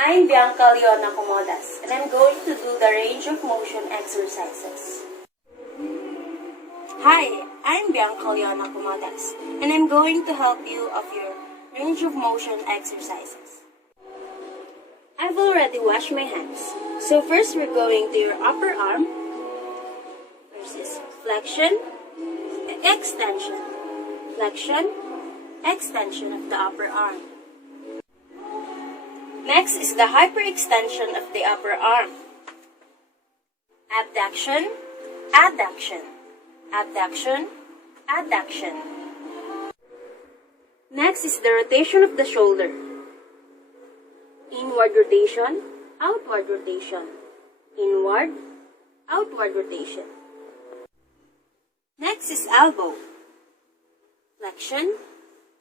I'm Bianca Leona Comodas, and I'm going to do the range of motion exercises. Hi, I'm Bianca Leona Comodas, and I'm going to help you of your range of motion exercises. I've already washed my hands, so first we're going to your upper arm. First is flexion, extension, flexion, extension of the upper arm. Next is the hyperextension of the upper arm. Abduction, adduction, abduction, adduction. Next is the rotation of the shoulder. Inward rotation, outward rotation. Inward, outward rotation. Next is elbow. Flexion,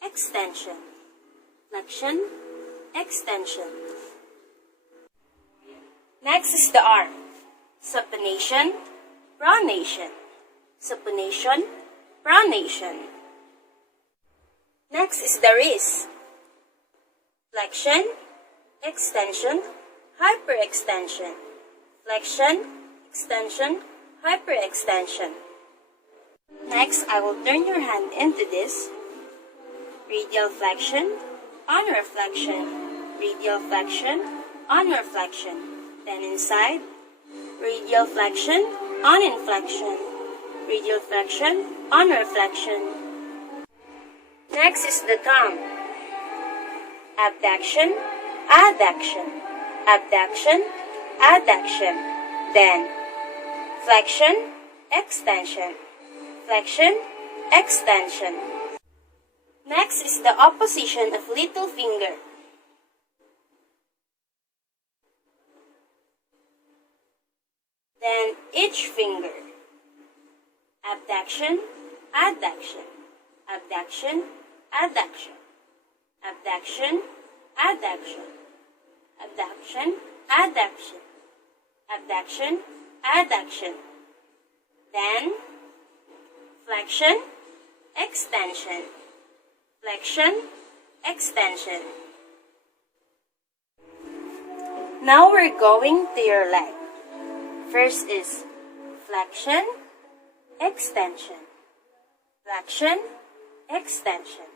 extension, flexion, extension. Next is the arm. Supination, pronation, supination, pronation. Next is the wrist. Flexion, extension, hyperextension, flexion, extension, hyperextension. Next, I will turn your hand into this. Radial flexion, on reflection, radial flexion, on reflection. Then inside, radial flexion, on inflection, radial flexion, on reflection. Next is the thumb. Abduction, adduction, abduction, adduction. Then flexion, extension, flexion, extension. Next is the opposition of little finger. Then each finger. Abduction, adduction, abduction, adduction, abduction, adduction, abduction, adduction, abduction, adduction. Then flexion, extension, flexion, extension. Now we're going to your leg. First is flexion, extension, flexion, extension.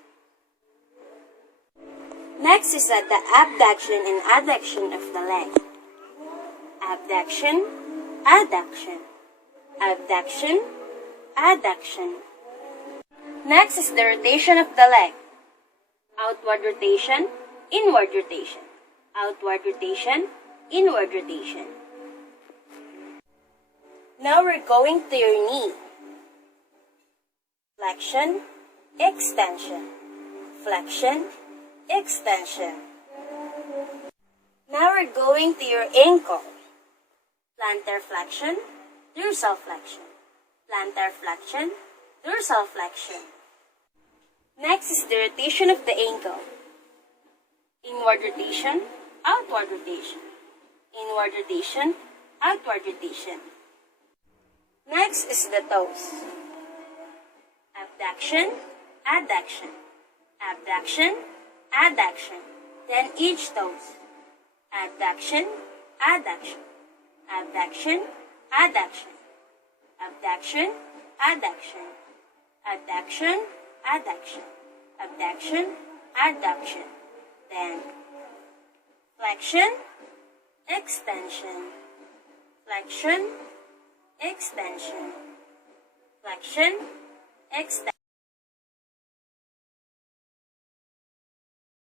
Next is at the abduction and adduction of the leg. Abduction, adduction, abduction, adduction. Next is the rotation of the leg. Outward rotation, inward rotation. Outward rotation, inward rotation. Now we're going to your knee. Flexion, extension, flexion, extension. Now we're going to your ankle. Plantar flexion, dorsal flexion, plantar flexion, dorsal flexion. Next is the rotation of the ankle. Inward rotation, outward rotation. Inward rotation, outward rotation. Next is the toes. Abduction, adduction, abduction, adduction. Then each toes. Abduction, adduction, abduction, adduction, abduction, adduction, abduction, adduction, abduction, adduction. Then flexion, extension, flexion, extension, flexion, extension.